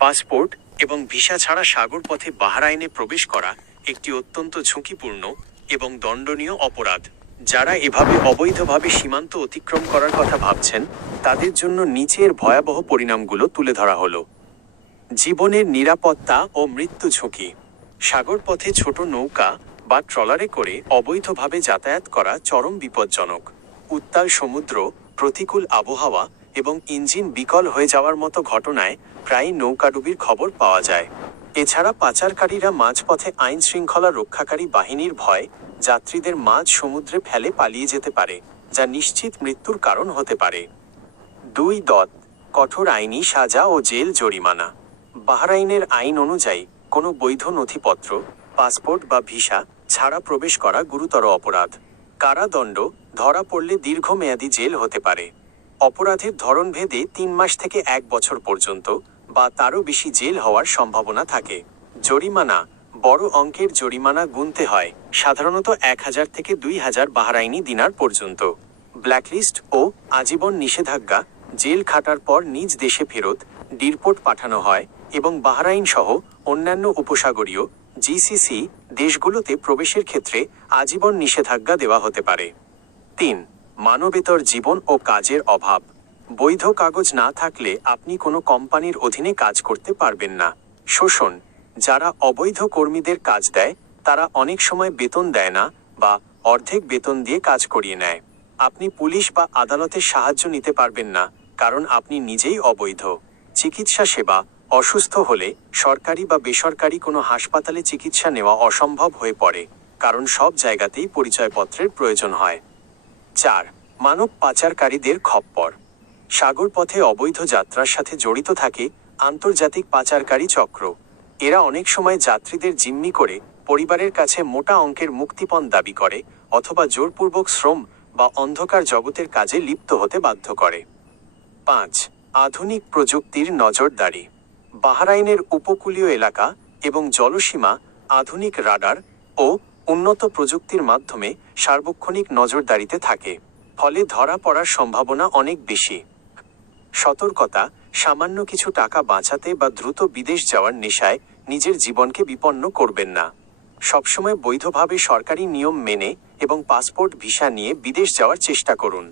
Passport এবং visa ছাড়া সাগর পথে বাহরাইনে প্রবেশ করা একটি অত্যন্ত ঝুঁকিপূর্ণ এবং দণ্ডনীয় অপরাধ। যারা এভাবে অবৈধভাবে সীমান্ত অতিক্রম করার কথা ভাবছেন, তাদের জন্য নিচের ভয়াবহ পরিণামগুলো তুলে ধরা হলো। জীবনের নিরাপত্তা ও মৃত্যু ঝুঁকি। সাগর পথে ছোট নৌকা বা ট্রলারে করে অবৈধভাবে যাতায়াত করা চরম বিপজ্জনক। উত্তাল সমুদ্র, প্রতিকূল আবহাওয়া এবং ইঞ্জিন বিকল হয়ে যাওয়ার মতো ঘটনায় প্রায়ই নৌকাডুবির খবর পাওয়া যায়। এছাড়া পাচারকারীরা মাঝপথে আইন শৃঙ্খলা রক্ষাকারী বাহিনীর ভয় যাত্রীদের মাঝ সমুদ্রে ফেলে পালিয়ে যেতে পারে, যা নিশ্চিত মৃত্যুর কারণ হতে পারে। 2. কঠোর আইনি সাজা ও জেল জরিমানা। বাহরাইনের আইন অনুযায়ী কোনো বৈধ নথিপত্র, পাসপোর্ট বা ভিসা ছাড়া প্রবেশ করা গুরুতর অপরাধ। কারাদণ্ড, ধরা পড়লে দীর্ঘমেয়াদী জেল হতে পারে। অপরাধের ধরনভেদে 3 মাস থেকে 1 বছর পর্যন্ত বা তারও বেশি জেল হওয়ার সম্ভাবনা থাকে। জরিমানা, বড় অঙ্কের জরিমানা গুনতে হয়, সাধারণত 1000 থেকে 2000 বাহরাইনি দিনার পর্যন্ত। ব্ল্যাকলিস্ট ও আজীবন নিষেধাজ্ঞা, জেল খাটার পর নিজ দেশে ফেরত, ডিরপোর্ট পাঠানো হয় এবং বাহরাইন সহ অন্যান্য উপসাগরীয় জিসিসি দেশগুলোতে প্রবেশের ক্ষেত্রে আজীবন নিষেধাজ্ঞা দেওয়া হতে পারে। 3. মানবেতর জীবন ও কাজের অভাব। বৈধ কাগজ না থাকলে আপনি কোনো কোম্পানির অধীনে কাজ করতে পারবেন না। শোষণ, যারা অবৈধ কর্মীদের কাজ দেয় তারা অনেক সময় বেতন দেয় না বা অর্ধেক বেতন দিয়ে কাজ করিয়ে নেয়। আপনি পুলিশ বা আদালতের সাহায্য নিতে পারবেন না, কারণ আপনি নিজেই অবৈধ। চিকিৎসা সেবা, অসুস্থ হলে সরকারি বা বেসরকারি কোনো হাসপাতালে চিকিৎসা নেওয়া অসম্ভব হয়ে পড়ে, কারণ সব জায়গাতেই পরিচয়পত্রের প্রয়োজন হয়। 4. মানব পাচারকারীদের খপ্পর। সাগর পথে অবৈধ যাত্রার সাথে জড়িত থাকে আন্তর্জাতিক পাচারকারী চক্র। এরা অনেক সময় যাত্রীদের জিম্মি করে পরিবারের কাছে মোটা অঙ্কের মুক্তিপণ দাবি করে অথবা জোরপূর্বক শ্রম বা অন্ধকার জগতের কাজে লিপ্ত হতে বাধ্য করে। 5. আধুনিক প্রযুক্তির নজরদারি। বাহরাইনের উপকূলীয় এলাকা এবং জলসীমা আধুনিক রাডার ও উন্নত প্রযুক্তির মাধ্যমে সার্বক্ষণিক নজরদারিতে থাকে, ফলে ধরা পড়ার সম্ভাবনা অনেক বেশি। সতর্কতা, সামান্য কিছু টাকা বাঁচাতে বা দ্রুত বিদেশ যাওয়ার নেশায় নিজের জীবনকে বিপন্ন করবেন না। সবসময় বৈধভাবে সরকারি নিয়ম মেনে এবং পাসপোর্ট ভিসা নিয়ে বিদেশ যাওয়ার চেষ্টা করুন।